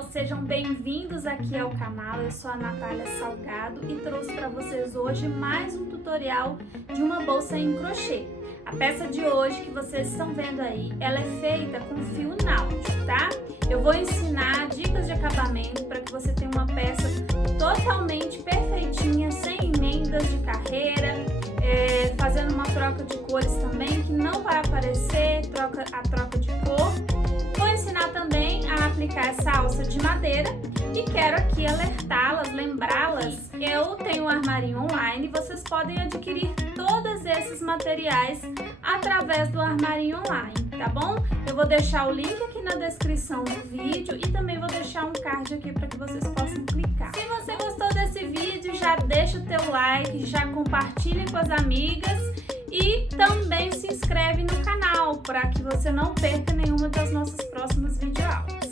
pessoal, sejam bem-vindos aqui ao canal. Eu sou a Natália Salgado e trouxe para vocês hoje mais um tutorial de uma bolsa em crochê. A peça de hoje que vocês estão vendo aí, ela é feita com fio náutico, tá? Eu vou ensinar dicas de acabamento para que você tenha uma peça totalmente perfeitinha, sem emendas de carreira, fazendo uma troca de cores também, que não vai aparecer a troca de cor. Vou ensinar também a aplicar essa alça de madeira e quero aqui alertá-las, lembrá-las. Eu tenho um armarinho online, vocês podem adquirir todos esses materiais através do armarinho online, tá bom? Eu vou deixar o link aqui na descrição do vídeo e também vou deixar um card aqui para que vocês possam clicar. Se você gostou desse vídeo, já deixa o teu like, já compartilha com as amigas e também se inscreve no canal para que você não perca nenhuma das nossas próximas videoaulas.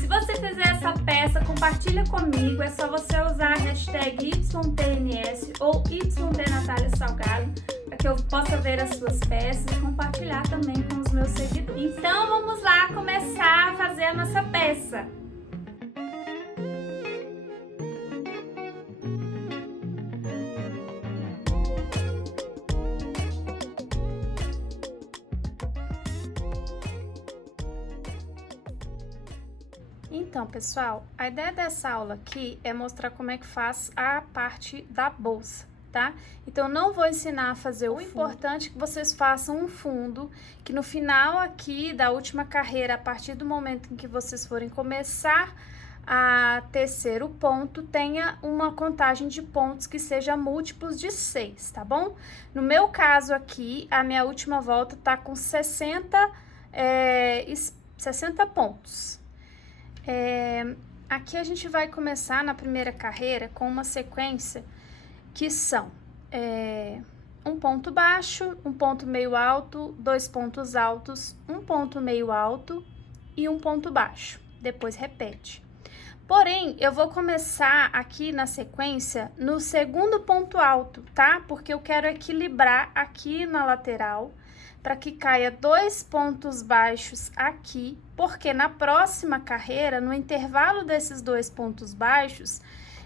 Se você fizer essa peça, compartilha comigo, é só você usar a hashtag YTNS ou YTNatália Salgado para que eu possa ver as suas peças e compartilhar também com os meus seguidores. Então vamos lá começar a fazer a nossa peça. Então, pessoal, a ideia dessa aula aqui é mostrar como é que faz a parte da bolsa, tá? Então, não vou ensinar a fazer o fundo. O importante é que vocês façam um fundo, que no final aqui da última carreira, a partir do momento em que vocês forem começar a tecer o ponto, tenha uma contagem de pontos que seja múltiplos de 6, tá bom? No meu caso aqui, a minha última volta tá com 60 pontos. Aqui a gente vai começar na primeira carreira com uma sequência que são um ponto baixo, um ponto meio alto, 2 pontos altos, um ponto meio alto e um ponto baixo. Depois repete. Porém, eu vou começar aqui na sequência no segundo ponto alto, tá? Porque eu quero equilibrar aqui na lateral, para que caia 2 pontos baixos aqui, porque na próxima carreira, no intervalo desses 2 pontos baixos,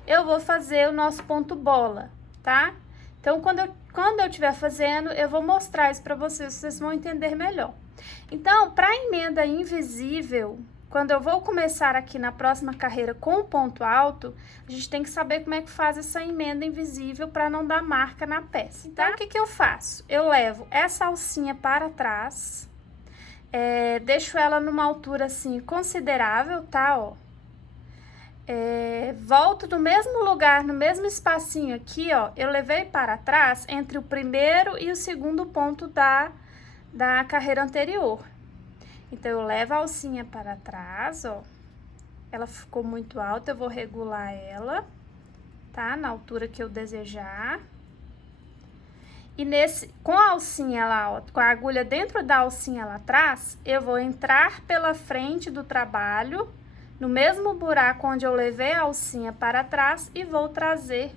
eu vou fazer o nosso ponto bola, tá? Então, quando eu estiver fazendo, eu vou mostrar isso para vocês vão entender melhor. Então, para emenda invisível, quando eu vou começar aqui na próxima carreira com o ponto alto, a gente tem que saber como é que faz essa emenda invisível para não dar marca na peça. Então, o que que eu faço? Eu levo essa alcinha para trás, deixo ela numa altura assim considerável, tá? Ó. Volto no mesmo lugar, no mesmo espacinho aqui, ó, eu levei para trás entre o primeiro e o segundo ponto da carreira anterior. Então, eu levo a alcinha para trás, ó, ela ficou muito alta, eu vou regular ela, tá? Na altura que eu desejar. E com a alcinha lá, ó, com a agulha dentro da alcinha lá atrás, eu vou entrar pela frente do trabalho, no mesmo buraco onde eu levei a alcinha para trás e vou trazer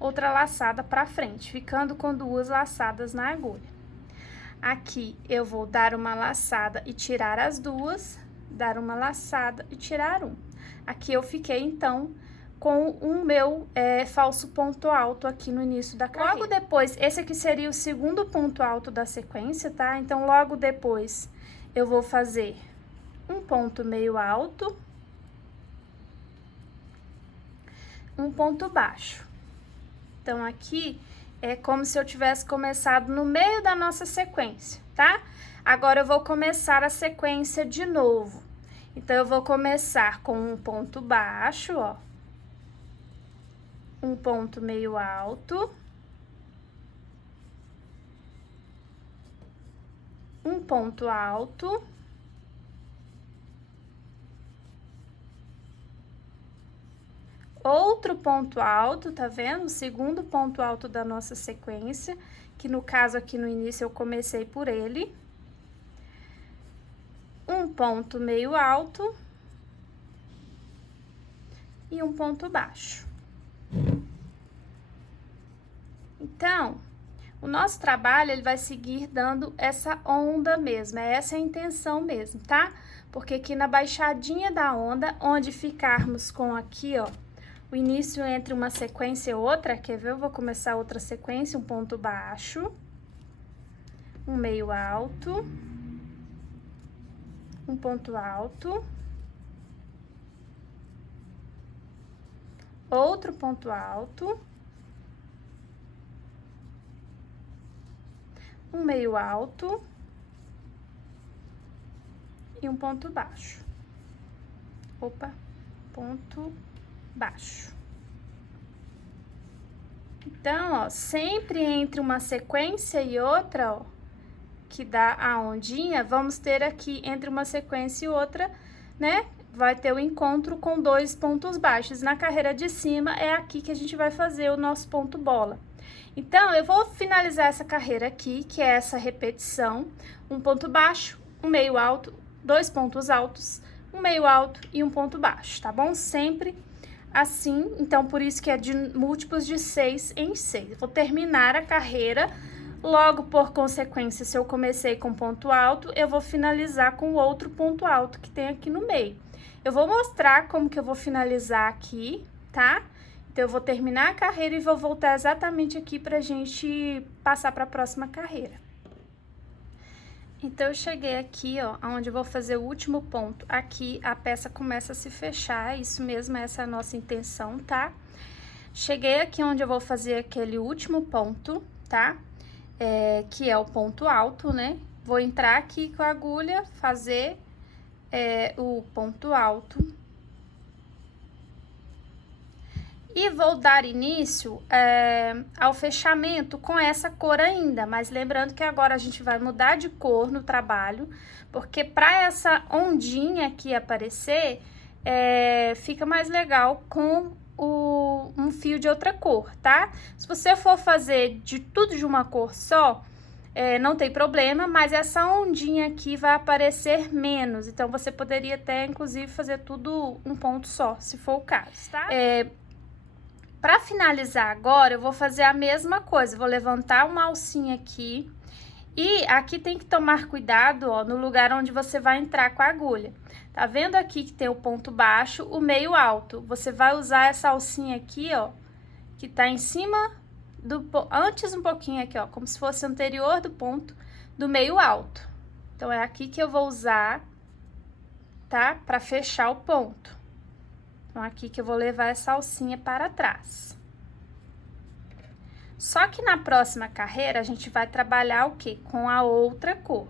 outra laçada para frente, ficando com 2 laçadas na agulha. Aqui, eu vou dar uma laçada e tirar as 2, dar uma laçada e tirar 1. Aqui, eu fiquei, então, com o meu falso ponto alto aqui no início da carreira. Logo depois, esse aqui seria o segundo ponto alto da sequência, tá? Então, logo depois, eu vou fazer um ponto meio alto, um ponto baixo. Então, aqui é como se eu tivesse começado no meio da nossa sequência, tá? Agora, eu vou começar a sequência de novo. Então, eu vou começar com um ponto baixo, ó. Um ponto meio alto. Um ponto alto. Outro ponto alto, tá vendo? O segundo ponto alto da nossa sequência, que no caso aqui no início eu comecei por ele. Um ponto meio alto e um ponto baixo. Então, O nosso trabalho, ele vai seguir dando essa onda mesmo, essa é a intenção mesmo, tá? Porque aqui na baixadinha da onda, onde ficarmos com aqui, ó, o início entre uma sequência e outra, quer ver? Eu vou começar outra sequência, um ponto baixo, um meio alto, um ponto alto, outro ponto alto, um meio alto e um ponto baixo. Opa, ponto baixo. Então, ó, sempre entre uma sequência e outra, ó, que dá a ondinha, vamos ter aqui entre uma sequência e outra, né? Vai ter o encontro com 2 pontos baixos. Na carreira de cima, é aqui que a gente vai fazer o nosso ponto bola. Então, eu vou finalizar essa carreira aqui, que é essa repetição, um ponto baixo, um meio alto, 2 pontos altos, um meio alto e um ponto baixo, tá bom? Sempre assim, então, por isso que é de múltiplos de 6 em 6. Eu vou terminar a carreira, logo por consequência, se eu comecei com ponto alto, eu vou finalizar com o outro ponto alto que tem aqui no meio. Eu vou mostrar como que eu vou finalizar aqui, tá? Então, eu vou terminar a carreira e vou voltar exatamente aqui pra gente passar pra próxima carreira. Então, eu cheguei aqui, ó, onde eu vou fazer o último ponto. Aqui, a peça começa a se fechar, isso mesmo, essa é a nossa intenção, tá? Cheguei aqui onde eu vou fazer aquele último ponto, tá? Que é o ponto alto, né? Vou entrar aqui com a agulha, fazer o ponto alto. E vou dar início ao fechamento com essa cor ainda, mas lembrando que agora a gente vai mudar de cor no trabalho, porque para essa ondinha aqui aparecer, fica mais legal com um fio de outra cor, tá? Se você for fazer de tudo de uma cor só, não tem problema, mas essa ondinha aqui vai aparecer menos, então você poderia até, inclusive, fazer tudo um ponto só, se for o caso, tá? Para finalizar agora, eu vou fazer a mesma coisa, vou levantar uma alcinha aqui e aqui tem que tomar cuidado, ó, no lugar onde você vai entrar com a agulha. Tá vendo aqui que tem o ponto baixo, o meio alto? Você vai usar essa alcinha aqui, ó, que tá em cima antes um pouquinho aqui, ó, como se fosse anterior do ponto do meio alto. Então, é aqui que eu vou usar, tá? Para fechar o ponto. Então, aqui que eu vou levar essa alcinha para trás. Só que na próxima carreira, a gente vai trabalhar o quê? Com a outra cor.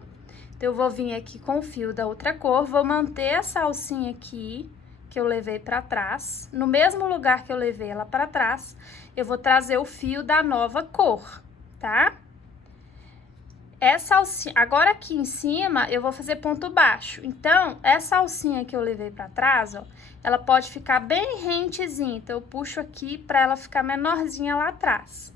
Então, eu vou vir aqui com o fio da outra cor, vou manter essa alcinha aqui, que eu levei para trás. No mesmo lugar que eu levei ela para trás, eu vou trazer o fio da nova cor, tá? Essa alcinha, agora aqui em cima, eu vou fazer ponto baixo. Então, essa alcinha que eu levei para trás, ó, ela pode ficar bem rentezinha. Então, eu puxo aqui para ela ficar menorzinha lá atrás.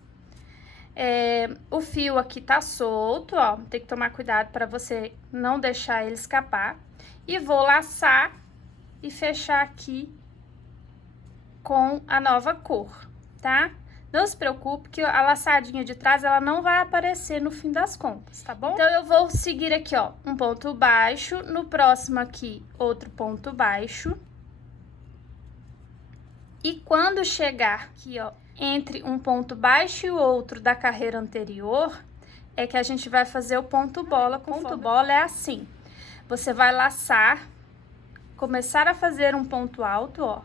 O fio aqui tá solto, ó, tem que tomar cuidado para você não deixar ele escapar. E vou laçar e fechar aqui com a nova cor, tá? Não se preocupe que a laçadinha de trás, ela não vai aparecer no fim das contas, tá bom? Então, eu vou seguir aqui, ó, um ponto baixo, no próximo aqui, outro ponto baixo. E quando chegar aqui, ó, entre um ponto baixo e o outro da carreira anterior, é que a gente vai fazer o ponto bola. O ponto bola é assim, você vai laçar, começar a fazer um ponto alto, ó,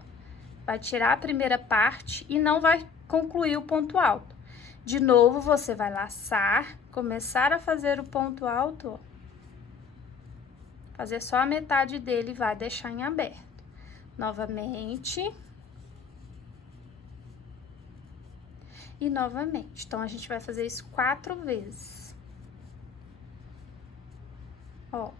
vai tirar a primeira parte e não vai concluir o ponto alto. De novo, você vai laçar, começar a fazer o ponto alto, ó, fazer só a metade dele e vai deixar em aberto. Novamente. E novamente. Então, a gente vai fazer isso 4 vezes. Ó,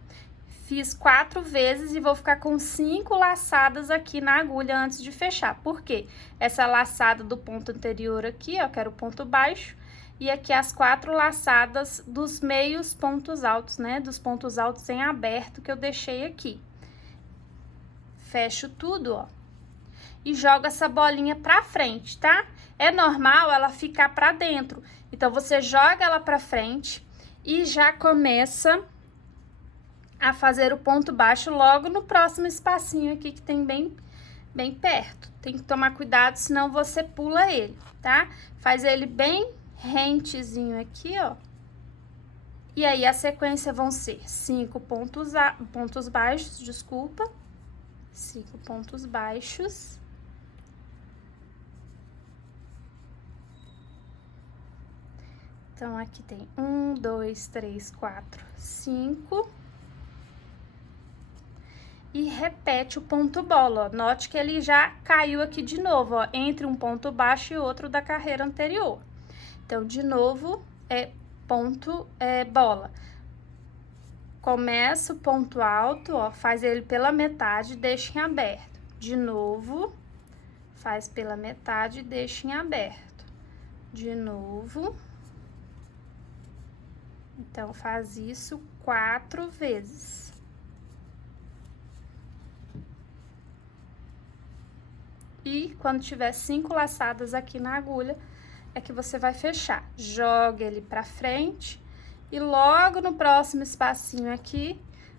fiz 4 vezes e vou ficar com 5 laçadas aqui na agulha antes de fechar. Por quê? Essa laçada do ponto anterior aqui, ó, que era o ponto baixo, e aqui as 4 laçadas dos meios pontos altos, né? Dos pontos altos em aberto que eu deixei aqui. Fecho tudo, ó. E jogo essa bolinha pra frente, tá? é normal ela ficar para dentro. Então, você joga ela para frente e já começa a fazer o ponto baixo logo no próximo espacinho aqui que tem bem perto. Tem que tomar cuidado, senão você pula ele, tá? Faz ele bem rentezinho aqui, ó. E aí, a sequência vão ser 5 pontos baixos, desculpa. 5 pontos baixos. Então, aqui tem 1, 2, 3, 4, 5. E repete o ponto bola, ó. Note que ele já caiu aqui de novo, ó, entre um ponto baixo e outro da carreira anterior. Então, de novo, ponto bola. Começa o ponto alto, ó, faz ele pela metade, deixa em aberto. De novo, faz pela metade e deixa em aberto. De novo. Então, faz isso 4 vezes. E quando tiver 5 laçadas aqui na agulha, é que você vai fechar. Joga ele pra frente e logo no próximo espacinho aqui,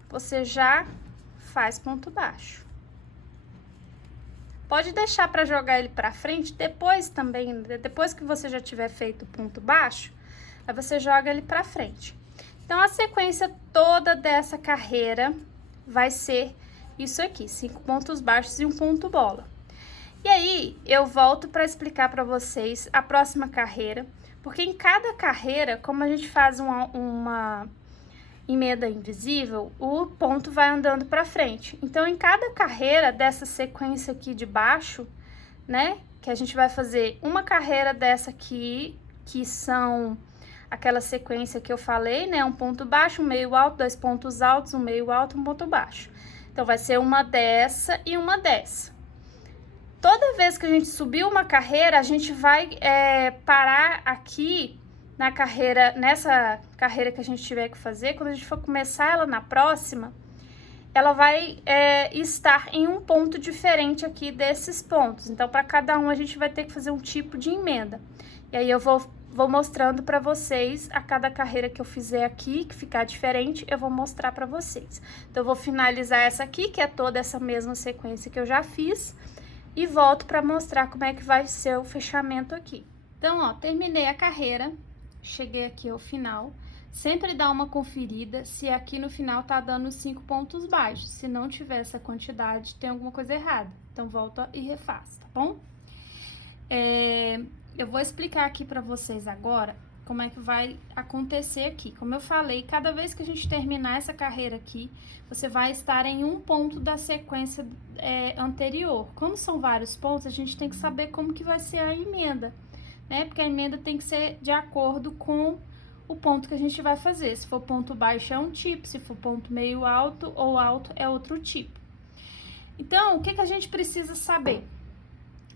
você já faz ponto baixo. Pode deixar pra jogar ele pra frente depois também, depois que você já tiver feito o ponto baixo, aí você joga ele pra frente. Então, a sequência toda dessa carreira vai ser isso aqui, 5 pontos baixos e um ponto bola. E aí, eu volto para explicar para vocês a próxima carreira, porque em cada carreira, como a gente faz uma emenda invisível, o ponto vai andando para frente. Então, em cada carreira dessa sequência aqui de baixo, né, que a gente vai fazer uma carreira dessa aqui, que são aquela sequência que eu falei, né, um ponto baixo, um meio alto, 2 pontos altos, um meio alto, um ponto baixo. Então, vai ser uma dessa e uma dessa. Toda vez que a gente subir uma carreira, a gente vai parar aqui na carreira, nessa carreira que a gente tiver que fazer. Quando a gente for começar ela na próxima, ela vai estar em um ponto diferente aqui desses pontos. Então, para cada um, a gente vai ter que fazer um tipo de emenda. E aí, eu vou mostrando para vocês a cada carreira que eu fizer aqui, que ficar diferente, eu vou mostrar para vocês. Então, eu vou finalizar essa aqui, que é toda essa mesma sequência que eu já fiz. E volto para mostrar como é que vai ser o fechamento aqui. Então, ó, terminei a carreira, cheguei aqui ao final. Sempre dá uma conferida se aqui no final tá dando 5 pontos baixos. Se não tiver essa quantidade, tem alguma coisa errada. Então, volta e refaz, tá bom? Eu vou explicar aqui para vocês agora como é que vai acontecer aqui. Como eu falei, cada vez que a gente terminar essa carreira aqui, você vai estar em um ponto da sequência anterior. Como são vários pontos, a gente tem que saber como que vai ser a emenda, né? Porque a emenda tem que ser de acordo com o ponto que a gente vai fazer. Se for ponto baixo é um tipo, se for ponto meio alto ou alto é outro tipo. Então, o que que a gente precisa saber?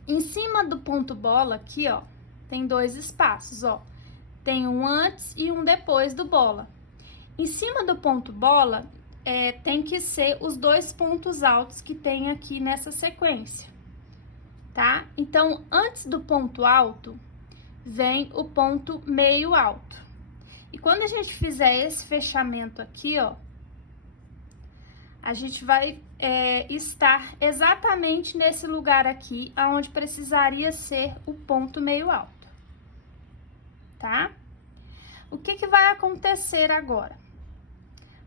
Em cima do ponto bola aqui, ó, tem 2 espaços, ó. Tem um antes e um depois do bola. Em cima do ponto bola, tem que ser os 2 pontos altos que tem aqui nessa sequência, tá? Então, antes do ponto alto, vem o ponto meio alto. E quando a gente fizer esse fechamento aqui, ó, a gente vai estar exatamente nesse lugar aqui, onde precisaria ser o ponto meio alto. Tá? O que que vai acontecer agora?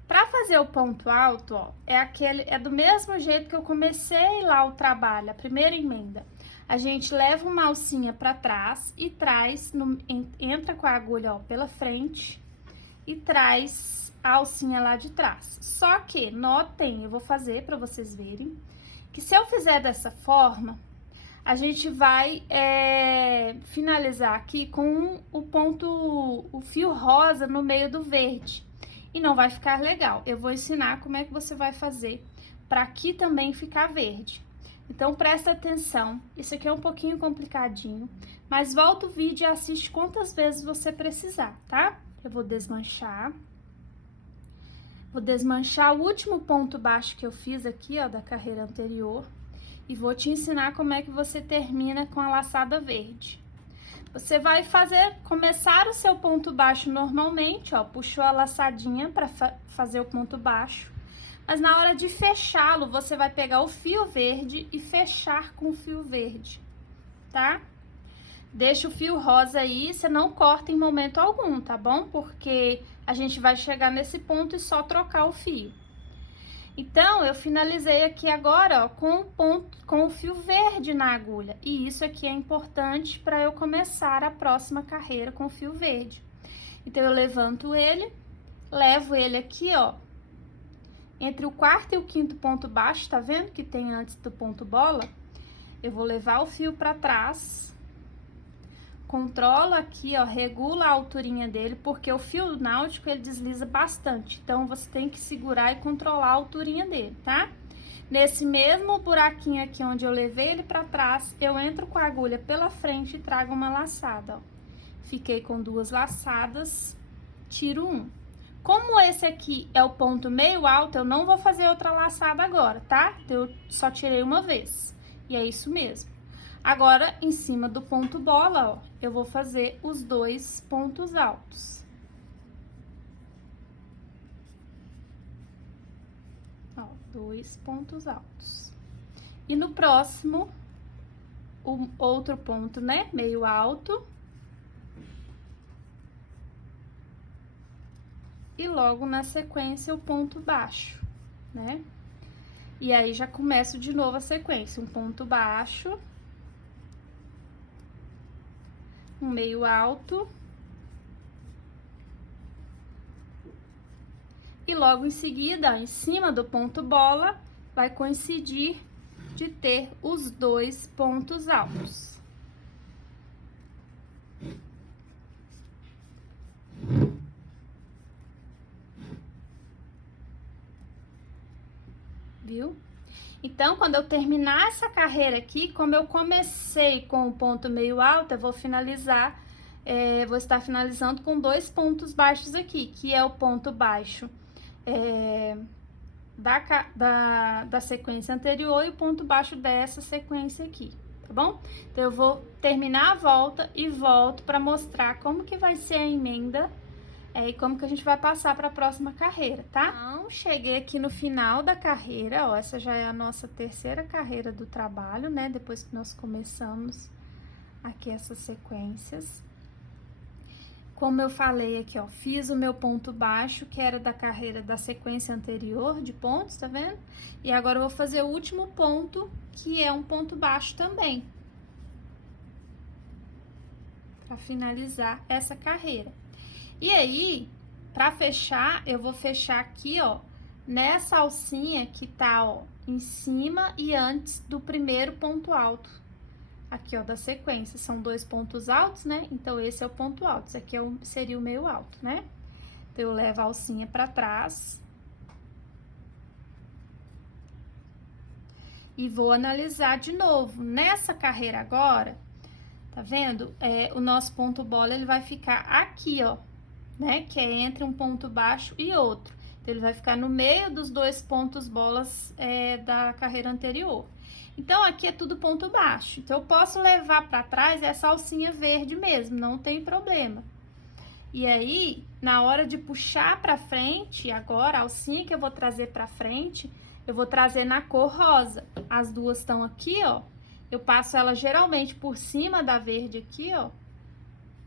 Para fazer o ponto alto, ó, é do mesmo jeito que eu comecei lá o trabalho, a primeira emenda. A gente leva uma alcinha para trás e entra com a agulha, ó, pela frente e traz a alcinha lá de trás. Só que, notem, eu vou fazer para vocês verem, que se eu fizer dessa forma, a gente vai finalizar aqui com o fio rosa no meio do verde. E não vai ficar legal. Eu vou ensinar como é que você vai fazer para aqui também ficar verde. Então, presta atenção. Isso aqui é um pouquinho complicadinho, mas volta o vídeo e assiste quantas vezes você precisar, tá? Eu vou desmanchar. Vou desmanchar o último ponto baixo que eu fiz aqui, ó, da carreira anterior. E vou te ensinar como é que você termina com a laçada verde. Você vai começar o seu ponto baixo normalmente, ó, puxou a laçadinha para fazer o ponto baixo. Mas na hora de fechá-lo, você vai pegar o fio verde e fechar com o fio verde, tá? Deixa o fio rosa aí, você não corta em momento algum, tá bom? Porque a gente vai chegar nesse ponto e só trocar o fio. Então, eu finalizei aqui agora, ó, com o fio verde na agulha. E isso aqui é importante para eu começar a próxima carreira com o fio verde. Então, eu levanto ele, levo ele aqui, ó, entre o quarto e o quinto ponto baixo, tá vendo que tem antes do ponto bola? Eu vou levar o fio para trás, controlo aqui, ó, regula a alturinha dele, porque o fio náutico ele desliza bastante, então você tem que segurar e controlar a alturinha dele, tá? Nesse mesmo buraquinho aqui onde eu levei ele para trás, eu entro com a agulha pela frente e trago uma laçada, ó. Fiquei com 2 laçadas, tiro 1. Como esse aqui é o ponto meio alto, eu não vou fazer outra laçada agora, tá? Eu só tirei uma vez, e é isso mesmo. Agora, em cima do ponto bola, ó, eu vou fazer os 2 pontos altos. Ó, 2 pontos altos. E no próximo, o outro ponto, né, meio alto. E logo na sequência, o ponto baixo, né? E aí, já começo de novo a sequência, um ponto baixo, um meio alto e logo em seguida, em cima do ponto bola, vai coincidir de ter os 2 pontos altos. Viu? Então, quando eu terminar essa carreira aqui, como eu comecei com o ponto meio alto, eu vou finalizar, vou estar finalizando com 2 pontos baixos aqui, que é o ponto baixo da sequência anterior e o ponto baixo dessa sequência aqui, tá bom? Então, eu vou terminar a volta e volto para mostrar como que vai ser a emenda e como que a gente vai passar para a próxima carreira, tá? Então, cheguei aqui no final da carreira, ó, essa já é a nossa 3ª carreira do trabalho, né? Depois que nós começamos aqui essas sequências. Como eu falei aqui, ó, fiz o meu ponto baixo, que era da carreira da sequência anterior de pontos, tá vendo? E agora eu vou fazer o último ponto, que é um ponto baixo também, para finalizar essa carreira. E aí, pra fechar, eu vou fechar aqui, ó, nessa alcinha que tá, ó, em cima e antes do primeiro ponto alto. Aqui, ó, da sequência. São 2 pontos altos, né? Então, esse é o ponto alto. Esse aqui seria o meio alto, né? Então, eu levo a alcinha pra trás. E vou analisar de novo. Nessa carreira agora, tá vendo? O nosso ponto bola, ele vai ficar aqui, ó, né? Que é entre um ponto baixo e outro. Então, ele vai ficar no meio dos 2 pontos bolas da carreira anterior. Então, aqui é tudo ponto baixo. Então, eu posso levar para trás essa alcinha verde mesmo, não tem problema. E aí, na hora de puxar para frente, agora, a alcinha que eu vou trazer para frente, eu vou trazer na cor rosa. As duas estão aqui, ó. Eu passo ela geralmente por cima da verde aqui, ó.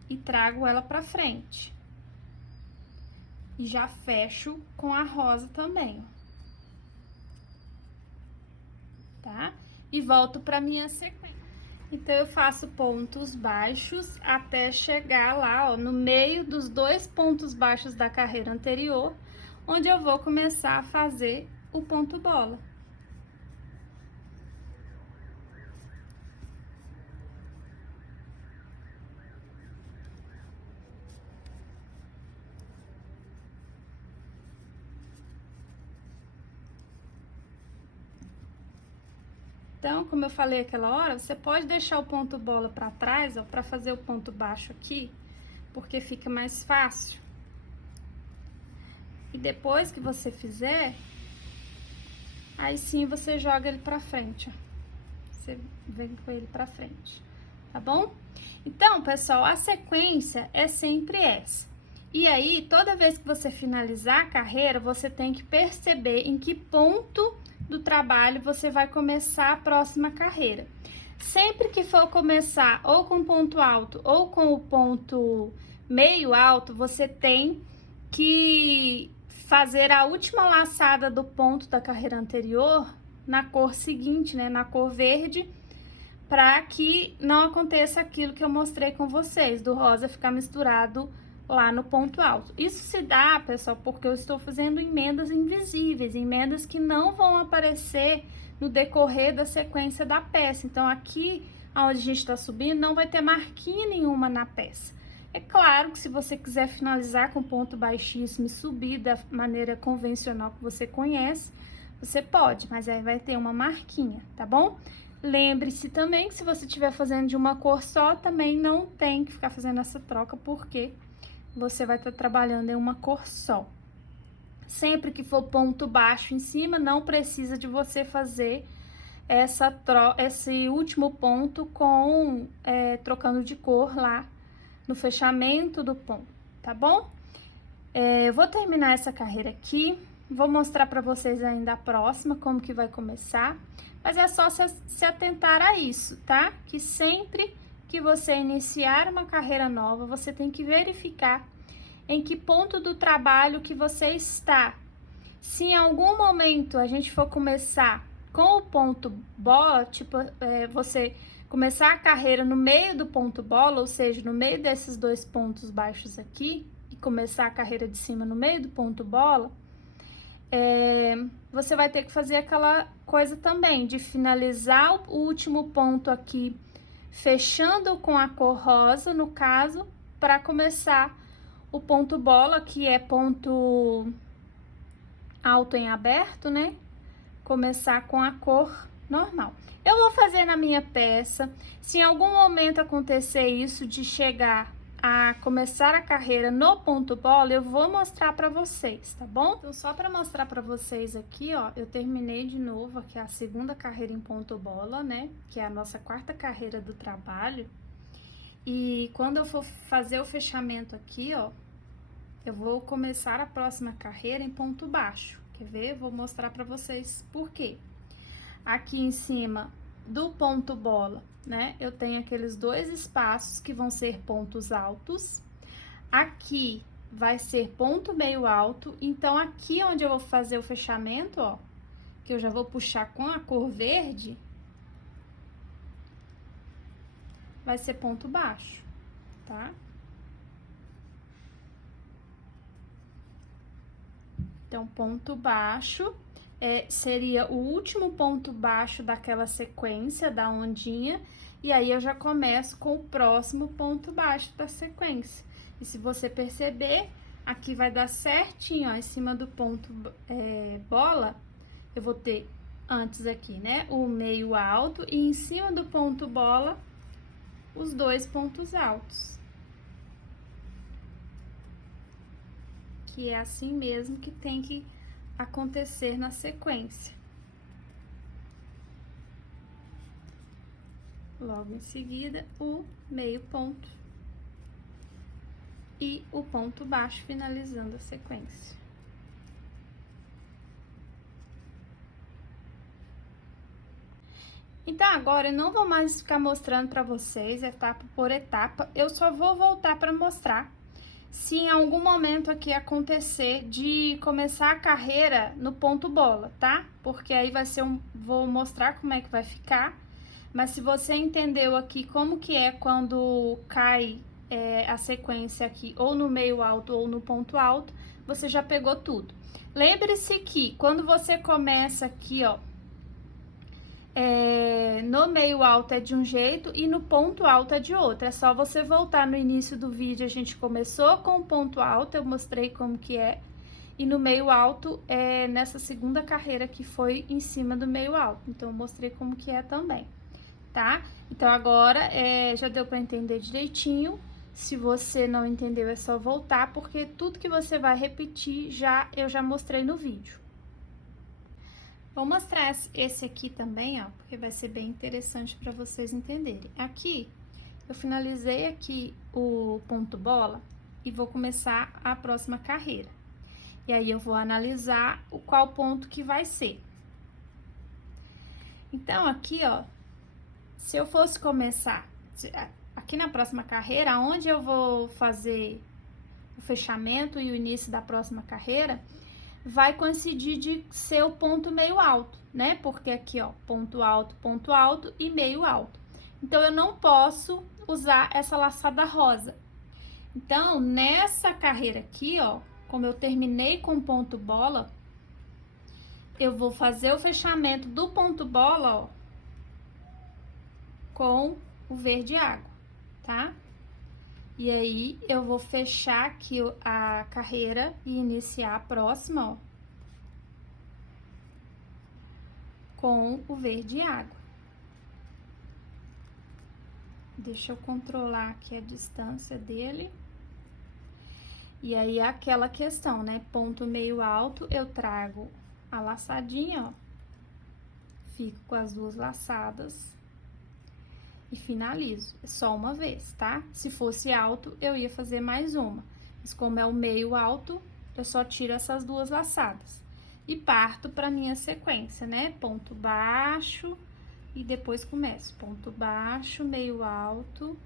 E trago ela para frente. E já fecho com a rosa também, ó. Tá? E volto para minha sequência. Então, eu faço pontos baixos até chegar lá, ó, no meio dos 2 pontos baixos da carreira anterior, onde eu vou começar a fazer o ponto bola. Então, como eu falei aquela hora, você pode deixar o ponto bola para trás, ó, para fazer o ponto baixo aqui, porque fica mais fácil. E depois que você fizer, aí sim você joga ele pra frente, ó. Você vem com ele pra frente, tá bom? Então, pessoal, a sequência é sempre essa. E aí, toda vez que você finalizar a carreira, você tem que perceber em que ponto do trabalho você vai começar a próxima carreira. Sempre que for começar ou com ponto alto ou com o ponto meio alto, você tem que fazer a última laçada do ponto da carreira anterior na cor seguinte, né, na cor verde, para que não aconteça aquilo que eu mostrei com vocês, do rosa ficar misturado lá no ponto alto. Isso se dá, pessoal, porque eu estou fazendo emendas invisíveis, emendas que não vão aparecer no decorrer da sequência da peça. Então, aqui onde a gente está subindo, não vai ter marquinha nenhuma na peça. É claro que se você quiser finalizar com ponto baixíssimo e subir da maneira convencional que você conhece, você pode, mas aí vai ter uma marquinha, tá bom? Lembre-se também que se você estiver fazendo de uma cor só, também não tem que ficar fazendo essa troca, porque você vai estar trabalhando em uma cor só. Sempre que for ponto baixo em cima, não precisa de você fazer esse último ponto com trocando de cor lá no fechamento do ponto, tá bom? Eu vou terminar essa carreira aqui, vou mostrar para vocês ainda a próxima, como que vai começar, mas é só se atentar a isso, tá? Que sempre que você iniciar uma carreira nova, você tem que verificar em que ponto do trabalho que você está. Se em algum momento a gente for começar com o ponto bola, tipo, você começar a carreira no meio do ponto bola, ou seja, no meio desses dois pontos baixos aqui, e começar a carreira de cima no meio do ponto bola, você vai ter que fazer aquela coisa também, de finalizar o último ponto aqui, fechando com a cor rosa, no caso, para começar o ponto bola, que é ponto alto em aberto, né? Começar com a cor normal. Eu vou fazer na minha peça. Se em algum momento acontecer isso de chegar a começar a carreira no ponto bola, eu vou mostrar para vocês, tá bom? Então, só para mostrar para vocês aqui, ó, eu terminei de novo aqui a segunda carreira em ponto bola, né? Que é a nossa quarta carreira do trabalho. E quando eu for fazer o fechamento aqui, ó, eu vou começar a próxima carreira em ponto baixo. Quer ver? Vou mostrar para vocês por quê. Aqui em cima do ponto bola, né? Eu tenho aqueles dois espaços que vão ser pontos altos. Aqui vai ser ponto meio alto. Então, aqui onde eu vou fazer o fechamento, ó, que eu já vou puxar com a cor verde, vai ser ponto baixo, tá? Então, ponto baixo seria o último ponto baixo daquela sequência da ondinha, e aí eu já começo com o próximo ponto baixo da sequência. E se você perceber, aqui vai dar certinho, ó, em cima do ponto bola, eu vou ter antes aqui, né, o meio alto, e em cima do ponto bola, os dois pontos altos. Que é assim mesmo que tem que acontecer na sequência. Logo em seguida, o meio ponto e o ponto baixo, finalizando a sequência. Então, agora eu não vou mais ficar mostrando para vocês etapa por etapa, eu só vou voltar para mostrar se em algum momento aqui acontecer de começar a carreira no ponto bola, tá? Porque aí vai ser vou mostrar como é que vai ficar, mas se você entendeu aqui como que é quando cai a sequência aqui, ou no meio alto ou no ponto alto, você já pegou tudo. Lembre-se que quando você começa aqui, ó, no meio alto é de um jeito e no ponto alto é de outro. É só você voltar no início do vídeo, a gente começou com o ponto alto, eu mostrei como que é. E no meio alto é nessa segunda carreira que foi em cima do meio alto. Então, eu mostrei como que é também, tá? Então, agora já deu para entender direitinho. Se você não entendeu, é só voltar, porque tudo que você vai repetir eu já mostrei no vídeo. Vou mostrar esse aqui também, ó, porque vai ser bem interessante para vocês entenderem. Aqui eu finalizei aqui o ponto bola e vou começar a próxima carreira. E aí, eu vou analisar qual ponto que vai ser. Então, aqui, ó, se eu fosse começar aqui na próxima carreira, onde eu vou fazer o fechamento e o início da próxima carreira, vai coincidir de ser o ponto meio alto, né? Porque aqui, ó, ponto alto e meio alto. Então, eu não posso usar essa laçada rosa. Então, nessa carreira aqui, ó, como eu terminei com ponto bola, eu vou fazer o fechamento do ponto bola, ó, com o verde água, tá? E aí, eu vou fechar aqui a carreira e iniciar a próxima, ó, com o verde água. Deixa eu controlar aqui a distância dele. E aí, aquela questão, né? Ponto meio alto, eu trago a laçadinha, ó. Fico com as duas laçadas. E finalizo. É só uma vez, tá? Se fosse alto, eu ia fazer mais uma. Mas como é o meio alto, eu só tiro essas duas laçadas. E parto pra minha sequência, né? Ponto baixo e depois começo. Ponto baixo, meio alto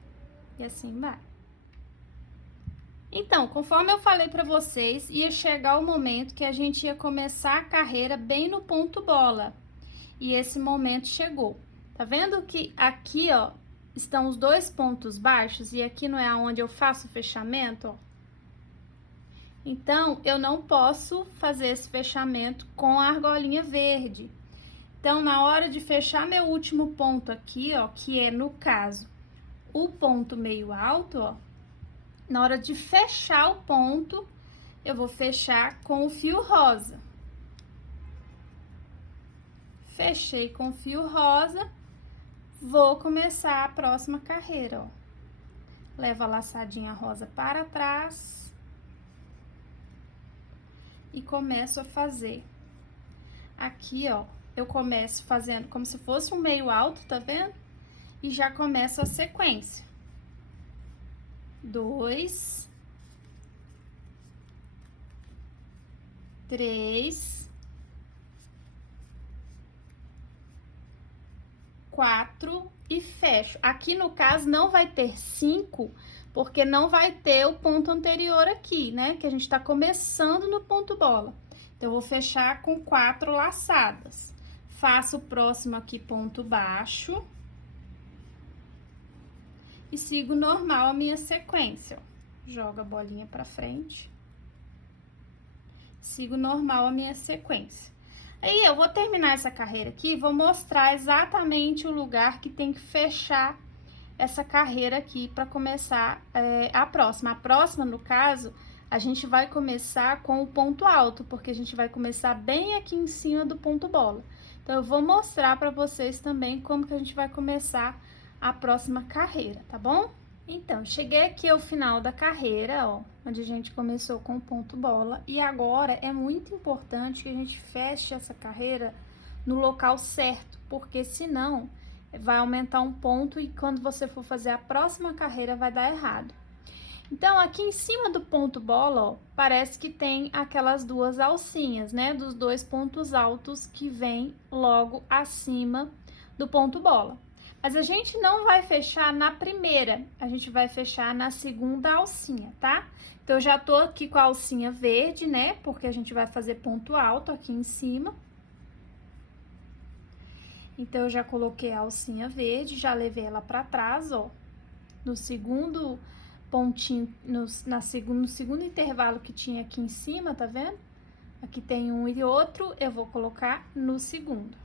e assim vai. Então, conforme eu falei pra vocês, ia chegar o momento que a gente ia começar a carreira bem no ponto bola. E esse momento chegou. Tá vendo que aqui, ó, estão os dois pontos baixos e aqui não é aonde eu faço o fechamento, ó? Então, eu não posso fazer esse fechamento com a argolinha verde. Então, na hora de fechar meu último ponto aqui, ó, que é, no caso, o ponto meio alto, ó, na hora de fechar o ponto, eu vou fechar com o fio rosa. Fechei com o fio rosa, vou começar a próxima carreira, ó. Levo a laçadinha rosa para trás e começo a fazer. Aqui, ó, eu começo fazendo como se fosse um meio alto, tá vendo? E já começo a sequência. 2, 3, 4 e fecho. Aqui no caso não vai ter 5, porque não vai ter o ponto anterior aqui, né? Que a gente tá começando no ponto bola. Então, eu vou fechar com 4 laçadas. Faço o próximo aqui ponto baixo. E sigo normal a minha sequência, ó. Jogo a bolinha pra frente. Sigo normal a minha sequência. Aí, eu vou terminar essa carreira aqui e vou mostrar exatamente o lugar que tem que fechar essa carreira aqui para começar a próxima. A próxima, no caso, a gente vai começar com o ponto alto, porque a gente vai começar bem aqui em cima do ponto bola. Então, eu vou mostrar para vocês também como que a gente vai começar a próxima carreira, tá bom? Então, cheguei aqui ao final da carreira, ó, onde a gente começou com o ponto bola, e agora é muito importante que a gente feche essa carreira no local certo, porque senão vai aumentar um ponto e quando você for fazer a próxima carreira vai dar errado. Então, aqui em cima do ponto bola, ó, parece que tem aquelas duas alcinhas, né, dos dois pontos altos que vem logo acima do ponto bola. Mas a gente não vai fechar na primeira, a gente vai fechar na segunda alcinha, tá? Então, eu já tô aqui com a alcinha verde, né? Porque a gente vai fazer ponto alto aqui em cima. Então, eu já coloquei a alcinha verde, já levei ela pra trás, ó. No segundo pontinho, no segundo intervalo que tinha aqui em cima, tá vendo? Aqui tem um e outro, eu vou colocar no segundo.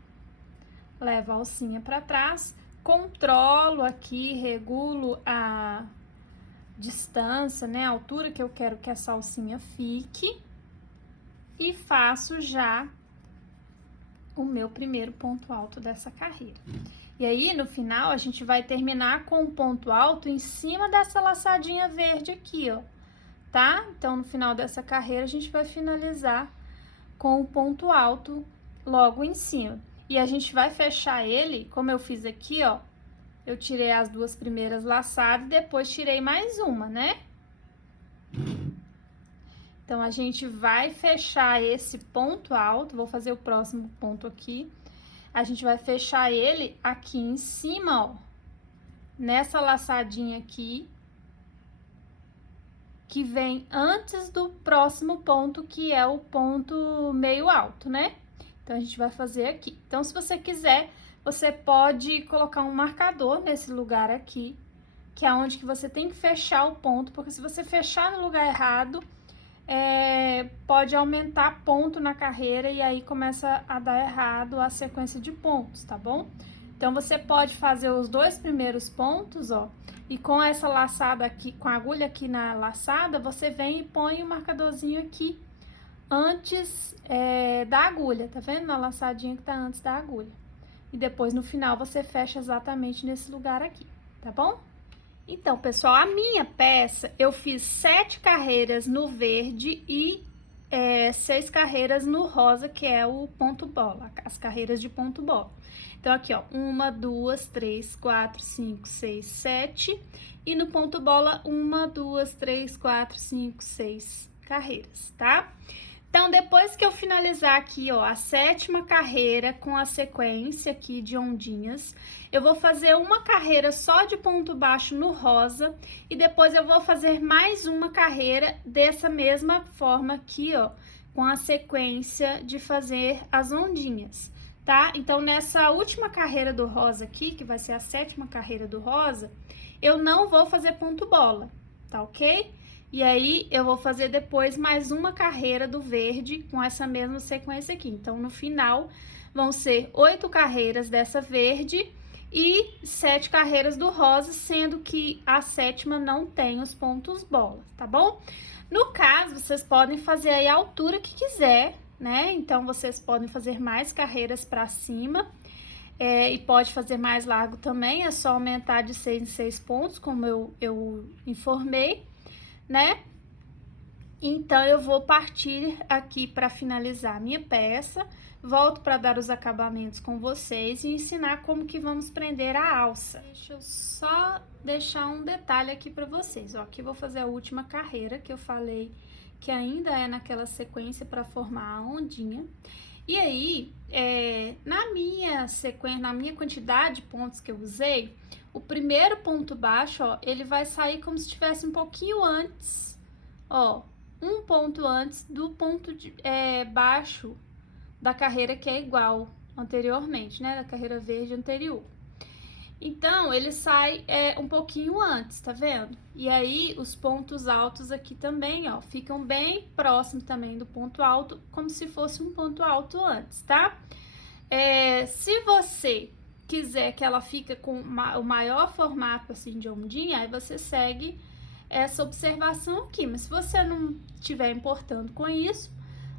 Levo a alcinha pra trás. Controlo aqui, regulo a distância, né, a altura que eu quero que essa alcinha fique e faço já o meu primeiro ponto alto dessa carreira. E aí, no final, a gente vai terminar com um ponto alto em cima dessa laçadinha verde aqui, ó, tá? Então, no final dessa carreira, a gente vai finalizar com o ponto alto logo em cima. E a gente vai fechar ele, como eu fiz aqui, ó, eu tirei as duas primeiras laçadas e depois tirei mais uma, né? Então, a gente vai fechar esse ponto alto, vou fazer o próximo ponto aqui. A gente vai fechar ele aqui em cima, ó, nessa laçadinha aqui, que vem antes do próximo ponto, que é o ponto meio alto, né? Então, a gente vai fazer aqui. Então, se você quiser, você pode colocar um marcador nesse lugar aqui, que é onde que você tem que fechar o ponto, porque se você fechar no lugar errado, pode aumentar ponto na carreira e aí começa a dar errado a sequência de pontos, tá bom? Então, você pode fazer os dois primeiros pontos, ó, e com essa laçada aqui, com a agulha aqui na laçada, você vem e põe o marcadorzinho aqui antes da agulha, tá vendo? Na laçadinha que tá antes da agulha. E depois, no final, você fecha exatamente nesse lugar aqui, tá bom? Então, pessoal, a minha peça, eu fiz 7 carreiras no verde e 6 carreiras no rosa, que é o ponto bola, as carreiras de ponto bola. Então, aqui, ó, 1, 2, 3, 4, 5, 6, 7. E no ponto bola, 1, 2, 3, 4, 5, 6 carreiras, tá? Então, depois que eu finalizar aqui, ó, a 7ª carreira com a sequência aqui de ondinhas, eu vou fazer uma carreira só de ponto baixo no rosa e depois eu vou fazer mais uma carreira dessa mesma forma aqui, ó, com a sequência de fazer as ondinhas, tá? Então, nessa última carreira do rosa aqui, que vai ser a 7ª carreira do rosa, eu não vou fazer ponto bola, tá ok? E aí, eu vou fazer depois mais uma carreira do verde com essa mesma sequência aqui. Então, no final, vão ser 8 carreiras dessa verde e 7 carreiras do rosa, sendo que a 7ª não tem os pontos bola, tá bom? No caso, vocês podem fazer aí a altura que quiser, né? Então, vocês podem fazer mais carreiras pra cima. E pode fazer mais largo também, é só aumentar de 6 em 6 pontos, como eu informei, né? Então, eu vou partir aqui para finalizar a minha peça, volto para dar os acabamentos com vocês e ensinar como que vamos prender a alça. Deixa eu só deixar um detalhe aqui para vocês, ó, aqui vou fazer a última carreira que eu falei que ainda é naquela sequência para formar a ondinha. E aí, na minha sequência, na minha quantidade de pontos que eu usei, o primeiro ponto baixo, ó, ele vai sair como se estivesse um pouquinho antes, ó, um ponto antes do ponto baixo da carreira que é igual anteriormente, né, da carreira verde anterior. Então, ele sai um pouquinho antes, tá vendo? E aí, os pontos altos aqui também, ó, ficam bem próximos também do ponto alto, como se fosse um ponto alto antes, tá? Se você quiser que ela fique com o maior formato, assim, de ondinha, aí você segue essa observação aqui. Mas se você não estiver importando com isso,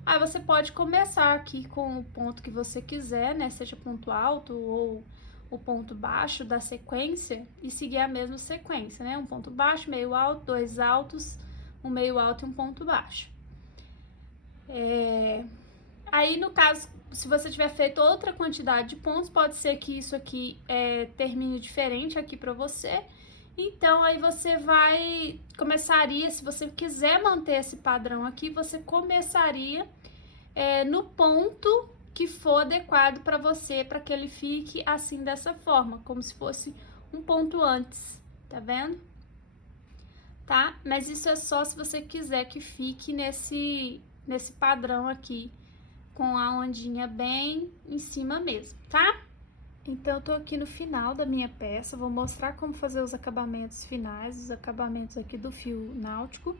aí você pode começar aqui com o ponto que você quiser, né? Seja ponto alto ou o ponto baixo da sequência e seguir a mesma sequência, né? Um ponto baixo, meio alto, 2 altos, um meio alto e um ponto baixo. Aí, no caso, se você tiver feito outra quantidade de pontos, pode ser que isso aqui termine diferente aqui pra você. Então, aí você começaria, se você quiser manter esse padrão aqui, você começaria no ponto que for adequado para você, para que ele fique assim, dessa forma, como se fosse um ponto antes, tá vendo? Tá? Mas isso é só se você quiser que fique nesse padrão aqui, com a ondinha bem em cima mesmo, tá? Então, eu tô aqui no final da minha peça, vou mostrar como fazer os acabamentos finais, os acabamentos aqui do fio náutico.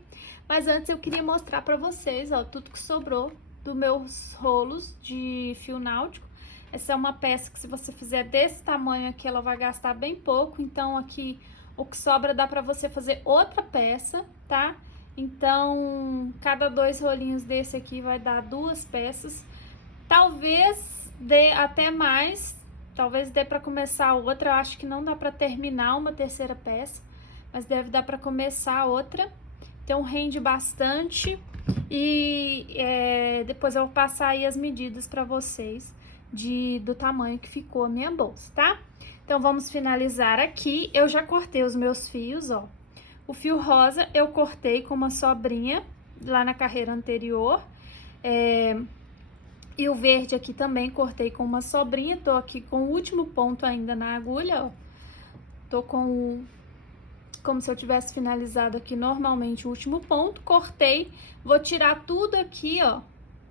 Mas antes eu queria mostrar pra vocês, ó, tudo que sobrou dos meus rolos de fio náutico. Essa é uma peça que, se você fizer desse tamanho aqui, ela vai gastar bem pouco. Então, aqui, o que sobra dá pra você fazer outra peça, tá? Então, cada 2 rolinhos desse aqui vai dar 2 peças. Talvez dê até mais, talvez dê pra começar outra. Eu acho que não dá pra terminar uma terceira peça, mas deve dar pra começar outra. Então, rende bastante. E depois eu vou passar aí as medidas pra vocês do tamanho que ficou a minha bolsa, tá? Então, vamos finalizar aqui. Eu já cortei os meus fios, ó. O fio rosa eu cortei com uma sobrinha lá na carreira anterior. E o verde aqui também cortei com uma sobrinha. Tô aqui com o último ponto ainda na agulha, ó. Tô com como se eu tivesse finalizado aqui normalmente o último ponto. Cortei, vou tirar tudo aqui, ó.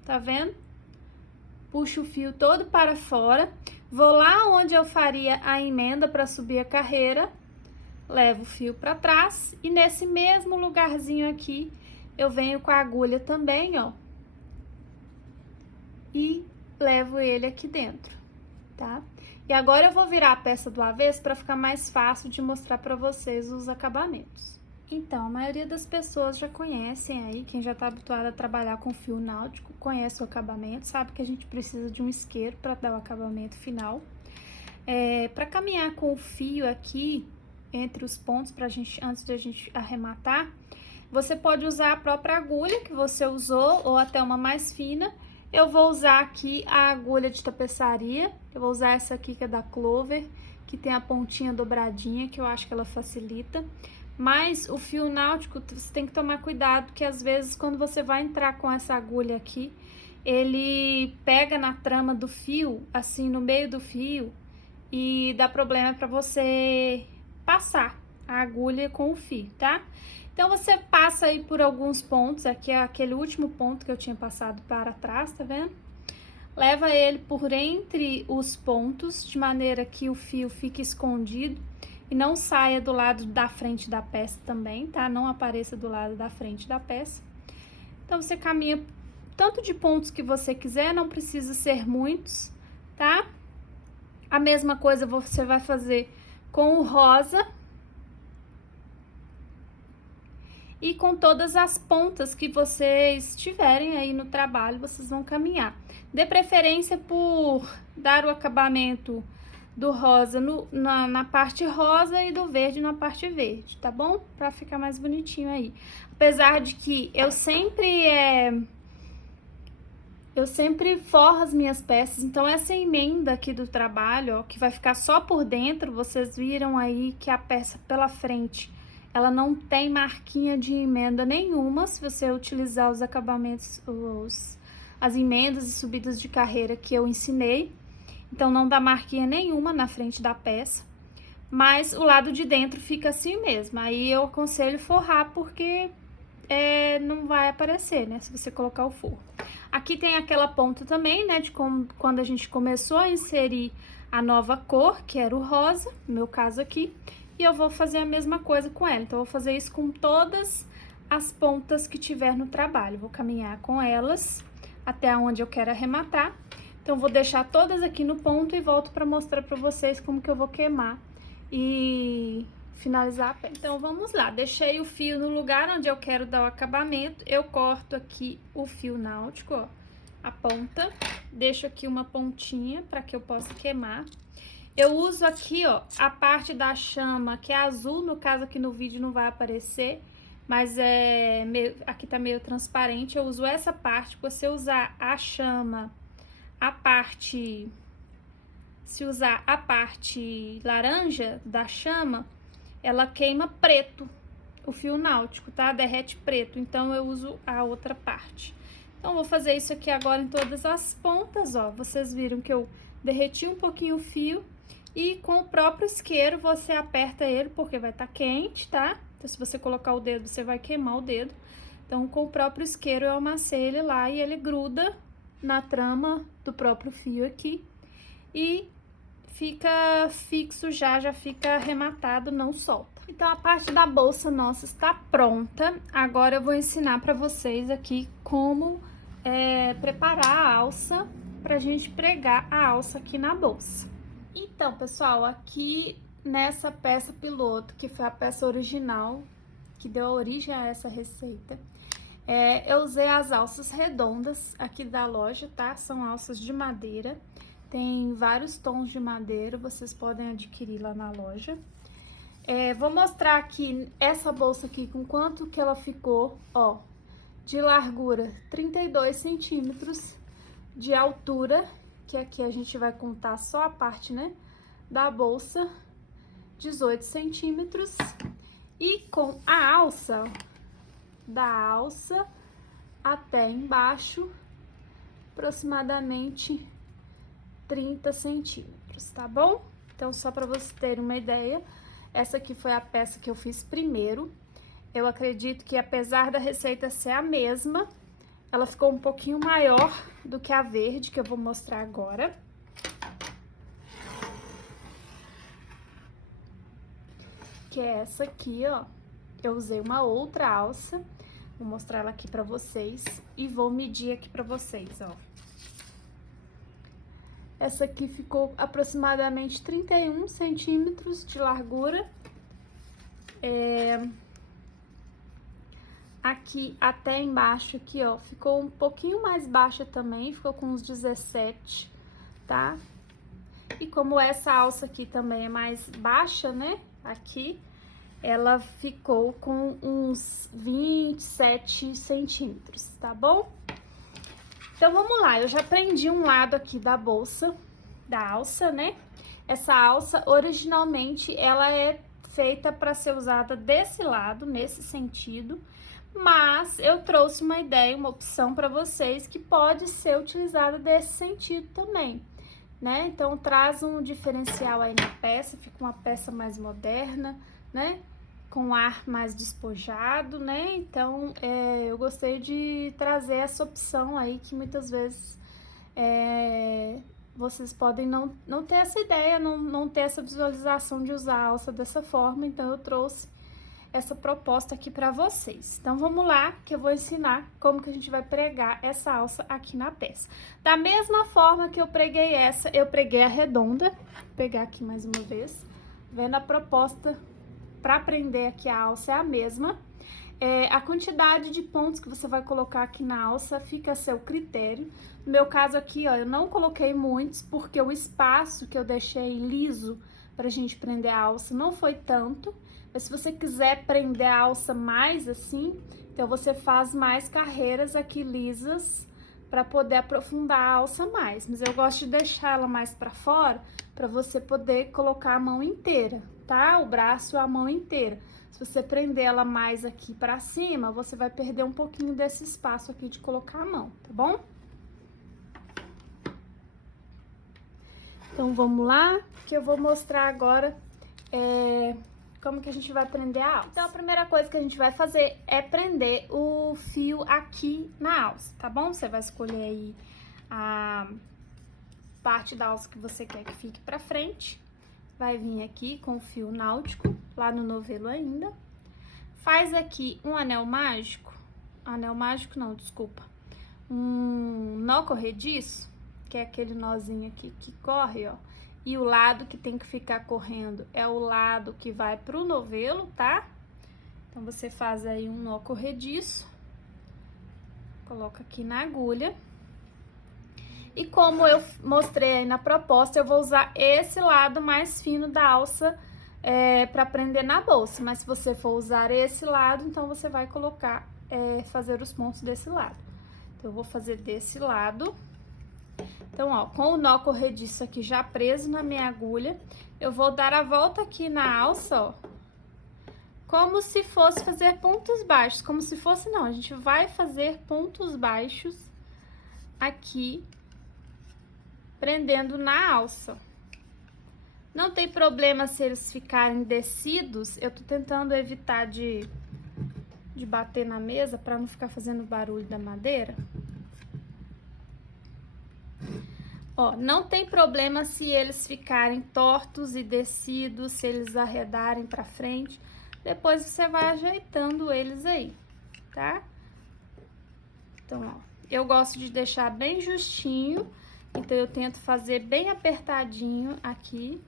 Tá vendo? Puxo o fio todo para fora. Vou lá onde eu faria a emenda para subir a carreira. Levo o fio para trás e nesse mesmo lugarzinho aqui eu venho com a agulha também, ó. E levo ele aqui dentro, tá? E agora eu vou virar a peça do avesso para ficar mais fácil de mostrar para vocês os acabamentos. Então, a maioria das pessoas já conhecem aí, quem já tá habituado a trabalhar com fio náutico, conhece o acabamento, sabe que a gente precisa de um isqueiro para dar o acabamento final. Para caminhar com o fio aqui, entre os pontos, antes de a gente arrematar, você pode usar a própria agulha que você usou, ou até uma mais fina. Eu vou usar aqui a agulha de tapeçaria, eu vou usar essa aqui que é da Clover, que tem a pontinha dobradinha, que eu acho que ela facilita. Mas o fio náutico, você tem que tomar cuidado, que às vezes quando você vai entrar com essa agulha aqui, ele pega na trama do fio, assim, no meio do fio, e dá problema para você passar a agulha com o fio, tá? Então, você passa aí por alguns pontos, aqui é aquele último ponto que eu tinha passado para trás, tá vendo? Leva ele por entre os pontos, de maneira que o fio fique escondido e não saia do lado da frente da peça também, tá? Não apareça do lado da frente da peça. Então, você caminha tanto de pontos que você quiser, não precisa ser muitos, tá? A mesma coisa você vai fazer com o rosa. E com todas as pontas que vocês tiverem aí no trabalho, vocês vão caminhar. Dê preferência por dar o acabamento do rosa na parte rosa e do verde na parte verde, tá bom? Pra ficar mais bonitinho aí. Apesar de que eu sempre forro as minhas peças, então essa emenda aqui do trabalho, ó, que vai ficar só por dentro, vocês viram aí que a peça pela frente, ela não tem marquinha de emenda nenhuma, se você utilizar os acabamentos, as emendas e subidas de carreira que eu ensinei. Então, não dá marquinha nenhuma na frente da peça, mas o lado de dentro fica assim mesmo. Aí eu aconselho forrar, porque não vai aparecer, né, se você colocar o forro. Aqui tem aquela ponta também, né, de quando a gente começou a inserir a nova cor, que era o rosa, no meu caso aqui. E eu vou fazer a mesma coisa com ela. Então, eu vou fazer isso com todas as pontas que tiver no trabalho. Vou caminhar com elas até onde eu quero arrematar. Então, vou deixar todas aqui no ponto e volto para mostrar para vocês como que eu vou queimar e finalizar a peça. Então, vamos lá. Deixei o fio no lugar onde eu quero dar o acabamento. Eu corto aqui o fio náutico, ó, a ponta. Deixo aqui uma pontinha para que eu possa queimar. Eu uso aqui, ó, a parte da chama, que é azul, no caso aqui no vídeo não vai aparecer, mas aqui tá meio transparente. Eu uso essa parte. Você usar a chama, se usar a parte laranja da chama, ela queima preto, o fio náutico, tá? Derrete preto, então eu uso a outra parte. Então, vou fazer isso aqui agora em todas as pontas, ó. Vocês viram que eu derreti um pouquinho o fio. E com o próprio isqueiro, você aperta ele, porque vai estar quente, tá? Então, se você colocar o dedo, você vai queimar o dedo. Então, com o próprio isqueiro, eu amassei ele lá e ele gruda na trama do próprio fio aqui. E fica fixo já fica arrematado, não solta. Então, a parte da bolsa nossa está pronta. Agora, eu vou ensinar pra vocês aqui como preparar a alça pra gente pregar a alça aqui na bolsa. Então, pessoal, aqui nessa peça piloto, que foi a peça original, que deu origem a essa receita, eu usei as alças redondas aqui da loja, tá? São alças de madeira, tem vários tons de madeira, vocês podem adquirir lá na loja. Vou mostrar aqui essa bolsa aqui, com quanto que ela ficou, ó, de largura 32 centímetros, de altura, que aqui a gente vai contar só a parte, né, da bolsa, 18 centímetros. E com a alça, ó, da alça até embaixo, aproximadamente 30 centímetros, tá bom? Então, só para você ter uma ideia, essa aqui foi a peça que eu fiz primeiro. Eu acredito que, apesar da receita ser a mesma, ela ficou um pouquinho maior do que a verde, que eu vou mostrar agora. Que é essa aqui, ó. Eu usei uma outra alça, vou mostrar ela aqui pra vocês e vou medir aqui pra vocês, ó. Essa aqui ficou aproximadamente 31 centímetros de largura. Aqui até embaixo, aqui, ó, ficou um pouquinho mais baixa também, ficou com uns 17, tá? E como essa alça aqui também é mais baixa, né, aqui, ela ficou com uns 27 centímetros, tá bom? Então, vamos lá, eu já prendi um lado aqui da bolsa, da alça, né? Essa alça, originalmente, ela é feita para ser usada desse lado, nesse sentido, mas eu trouxe uma ideia, uma opção para vocês que pode ser utilizada desse sentido também, né? Então, traz um diferencial aí na peça, fica uma peça mais moderna, né? Com ar mais despojado, né? Então, eu gostei de trazer essa opção aí que muitas vezes vocês podem não ter essa ideia, não ter essa visualização de usar a alça dessa forma, então eu trouxe essa proposta aqui pra vocês. Então, vamos lá, que eu vou ensinar como que a gente vai pregar essa alça aqui na peça. Da mesma forma que eu preguei essa, eu preguei a redonda. Vou pegar aqui mais uma vez. Vendo a proposta para prender aqui a alça é a mesma. A quantidade de pontos que você vai colocar aqui na alça fica a seu critério. No meu caso aqui, ó, eu não coloquei muitos, porque o espaço que eu deixei liso pra gente prender a alça não foi tanto. Mas se você quiser prender a alça mais assim, então você faz mais carreiras aqui lisas para poder aprofundar a alça mais. Mas eu gosto de deixar ela mais para fora, para você poder colocar a mão inteira, tá? O braço e a mão inteira. Se você prender ela mais aqui para cima, você vai perder um pouquinho desse espaço aqui de colocar a mão, tá bom? Então, vamos lá, que eu vou mostrar agora como que a gente vai prender a alça. Então, a primeira coisa que a gente vai fazer é prender o fio aqui na alça, tá bom? Você vai escolher aí a parte da alça que você quer que fique pra frente. Vai vir aqui com o fio náutico, lá no novelo ainda. Faz aqui um anel mágico não, desculpa. Um nó corrediço, que é aquele nozinho aqui que corre, ó. E o lado que tem que ficar correndo é o lado que vai pro novelo, tá? Então, você faz aí um nó corrediço. Coloca aqui na agulha. E como eu mostrei aí na proposta, eu vou usar esse lado mais fino da alça pra prender na bolsa. Mas se você for usar esse lado, então você vai colocar, fazer os pontos desse lado. Então, eu vou fazer desse lado. Então, ó, com o nó corrediço aqui já preso na minha agulha, eu vou dar a volta aqui na alça, ó, como se fosse fazer pontos baixos, como se fosse não, a gente vai fazer pontos baixos aqui, prendendo na alça. Não tem problema se eles ficarem descidos, eu tô tentando evitar de bater na mesa pra não ficar fazendo barulho da madeira. Ó, não tem problema se eles ficarem tortos e descidos, se eles arredarem pra frente. Depois você vai ajeitando eles aí, tá? Então, ó, eu gosto de deixar bem justinho, então eu tento fazer bem apertadinho aqui,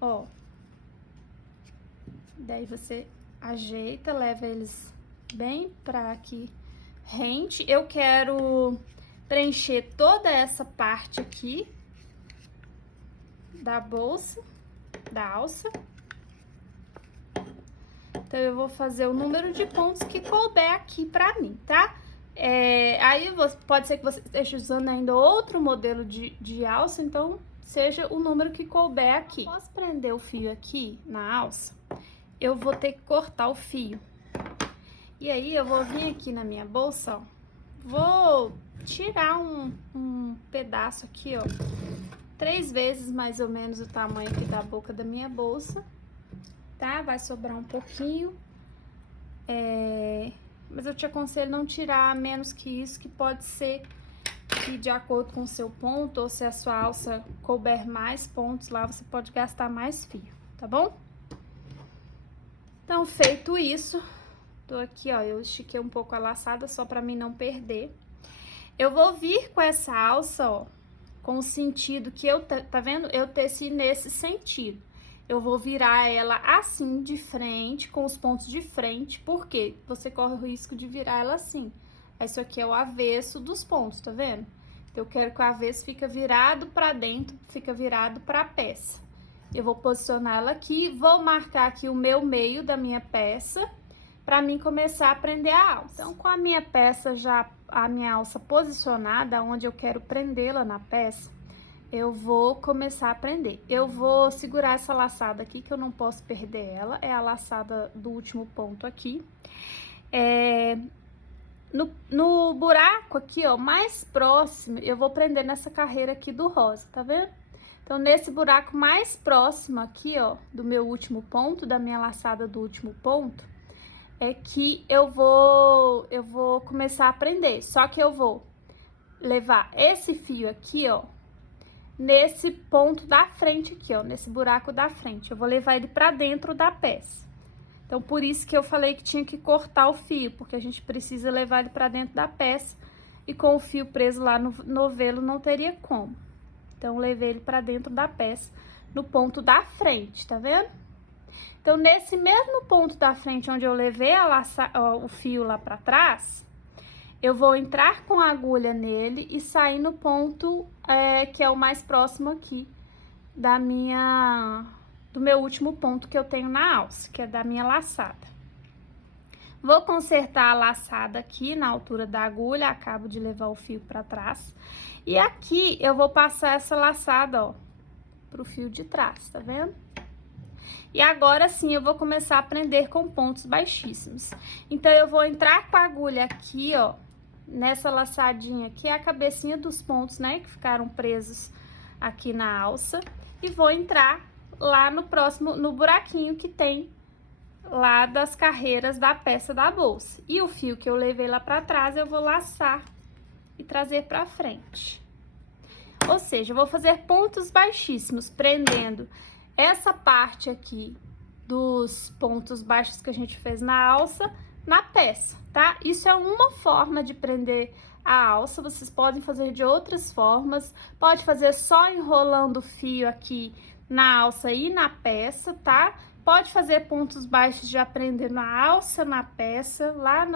ó. Daí você ajeita, leva eles bem pra aqui rente. Eu quero preencher toda essa parte aqui da bolsa, da alça. Então, eu vou fazer o número de pontos que couber aqui pra mim, tá? Aí, pode ser que você esteja usando ainda outro modelo de alça, então, seja o número que couber aqui. Após prender o fio aqui na alça, eu vou ter que cortar o fio. E aí, eu vou vir aqui na minha bolsa, ó, vou tirar um pedaço aqui, ó, 3 vezes mais ou menos o tamanho aqui da boca da minha bolsa, tá? Vai sobrar um pouquinho, mas eu te aconselho não tirar menos que isso, que pode ser que de acordo com o seu ponto, ou se a sua alça couber mais pontos lá, você pode gastar mais fio, tá bom? Então, feito isso, tô aqui, ó, eu estiquei um pouco a laçada só pra mim não perder. Eu vou vir com essa alça, ó, com o sentido que eu, tá vendo? Eu teci nesse sentido. Eu vou virar ela assim, de frente, com os pontos de frente, porque você corre o risco de virar ela assim. Isso aqui é o avesso dos pontos, tá vendo? Eu quero que o avesso fica virado pra dentro, fica virado pra peça. Eu vou posicionar ela aqui, vou marcar aqui o meu meio da minha peça, pra mim começar a prender a alça. Então, com a minha peça já, a minha alça posicionada, onde eu quero prendê-la na peça, eu vou começar a prender. Eu vou segurar essa laçada aqui, que eu não posso perder ela, é a laçada do último ponto aqui. No buraco aqui, ó, mais próximo, eu vou prender nessa carreira aqui do rosa, tá vendo? Então, nesse buraco mais próximo aqui, ó, do meu último ponto, da minha laçada do último ponto, é que eu vou começar a prender. Só que eu vou levar esse fio aqui, ó, nesse ponto da frente aqui, ó, nesse buraco da frente. Eu vou levar ele pra dentro da peça. Então, por isso que eu falei que tinha que cortar o fio, porque a gente precisa levar ele pra dentro da peça. E com o fio preso lá no novelo não teria como. Então, eu levei ele pra dentro da peça, no ponto da frente, tá vendo? Então, nesse mesmo ponto da frente, onde eu levei o fio lá pra trás, eu vou entrar com a agulha nele e sair no ponto que é o mais próximo aqui do meu último ponto que eu tenho na alça, que é da minha laçada. Vou consertar a laçada aqui na altura da agulha, acabo de levar o fio pra trás. E aqui eu vou passar essa laçada, ó, pro fio de trás, tá vendo? E agora sim eu vou começar a prender com pontos baixíssimos. Então, eu vou entrar com a agulha aqui, ó, nessa laçadinha, que é a cabecinha dos pontos, né, que ficaram presos aqui na alça. E vou entrar lá no próximo, no buraquinho que tem lá das carreiras da peça da bolsa. E o fio que eu levei lá pra trás, eu vou laçar e trazer pra frente. Ou seja, eu vou fazer pontos baixíssimos, prendendo essa parte aqui dos pontos baixos que a gente fez na alça, na peça, tá? Isso é uma forma de prender a alça, vocês podem fazer de outras formas, pode fazer só enrolando o fio aqui na alça e na peça, tá? Pode fazer pontos baixos já prendendo a alça na peça, lá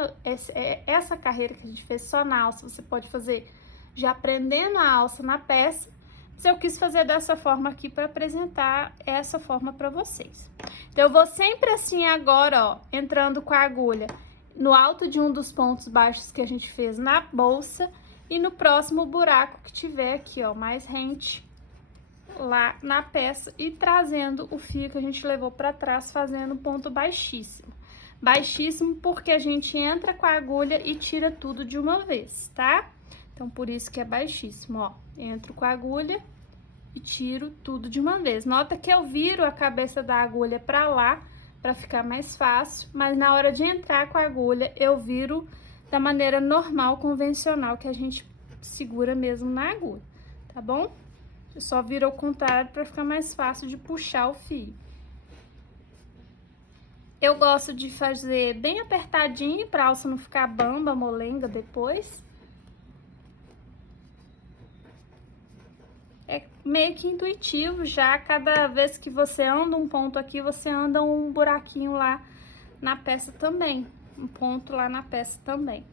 essa carreira que a gente fez só na alça, você pode fazer já prendendo a alça na peça. Mas eu quis fazer dessa forma aqui para apresentar essa forma para vocês. Então, eu vou sempre assim agora, ó, entrando com a agulha no alto de um dos pontos baixos que a gente fez na bolsa e no próximo buraco que tiver aqui, ó, mais rente lá na peça e trazendo o fio que a gente levou para trás, fazendo um ponto baixíssimo. Baixíssimo porque a gente entra com a agulha e tira tudo de uma vez, tá? Então, por isso que é baixíssimo, ó. Entro com a agulha e tiro tudo de uma vez. Nota que eu viro a cabeça da agulha pra lá, pra ficar mais fácil. Mas na hora de entrar com a agulha, eu viro da maneira normal, convencional, que a gente segura mesmo na agulha, tá bom? Eu só viro ao contrário pra ficar mais fácil de puxar o fio. Eu gosto de fazer bem apertadinho, pra alça não ficar bamba, molenga depois. É meio que intuitivo já, cada vez que você anda um ponto aqui, você anda um buraquinho lá na peça também. Um ponto lá na peça também.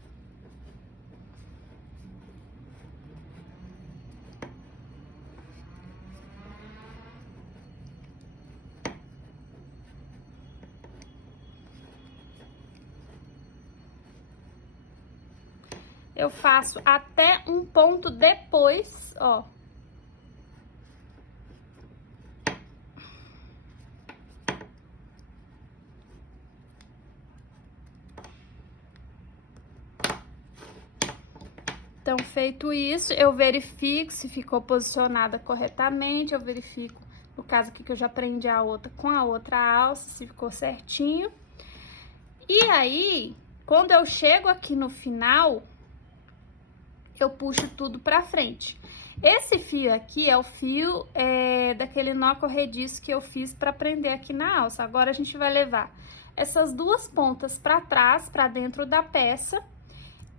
Eu faço até um ponto depois, ó. Então, feito isso, eu verifico se ficou posicionada corretamente, eu verifico, no caso aqui que eu já prendi a outra com a outra alça, se ficou certinho. E aí, quando eu chego aqui no final, eu puxo tudo pra frente. Esse fio aqui é o fio daquele nó corrediço que eu fiz pra prender aqui na alça. Agora, a gente vai levar essas duas pontas pra trás, pra dentro da peça,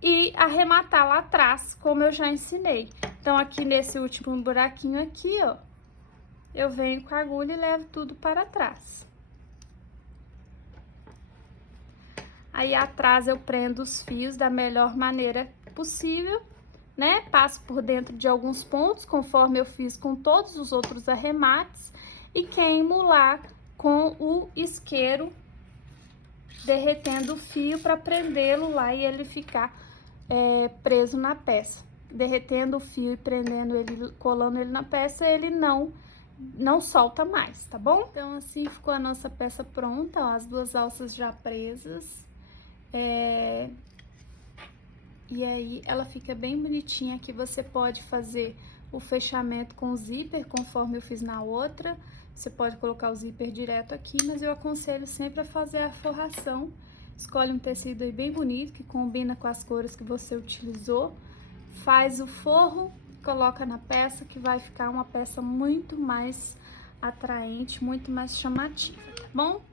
e arrematar lá atrás, como eu já ensinei. Então, aqui nesse último buraquinho aqui, ó, eu venho com a agulha e levo tudo para trás. Aí, atrás, eu prendo os fios da melhor maneira possível, né? Passo por dentro de alguns pontos, conforme eu fiz com todos os outros arremates, e queimo lá com o isqueiro, derretendo o fio para prendê-lo lá e ele ficar preso na peça. Derretendo o fio e prendendo ele, colando ele na peça, ele não solta mais, tá bom? Então, assim ficou a nossa peça pronta, ó, as duas alças já presas. E aí, ela fica bem bonitinha, que você pode fazer o fechamento com o zíper, conforme eu fiz na outra. Você pode colocar o zíper direto aqui, mas eu aconselho sempre a fazer a forração. Escolhe um tecido aí bem bonito, que combina com as cores que você utilizou. Faz o forro, coloca na peça, que vai ficar uma peça muito mais atraente, muito mais chamativa, tá bom?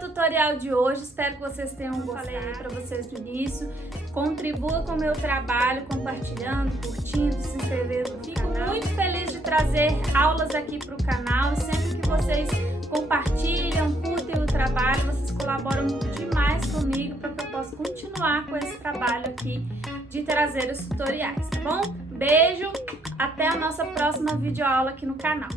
Tutorial de hoje, espero que vocês tenham gostado. Falei para vocês no início, contribua com o meu trabalho, compartilhando, curtindo, se inscrevendo no canal. Fico muito feliz de trazer aulas aqui para o canal, e sempre que vocês compartilham, curtem o trabalho, vocês colaboram demais comigo para que eu possa continuar com esse trabalho aqui de trazer os tutoriais, tá bom? Beijo, até a nossa próxima videoaula aqui no canal.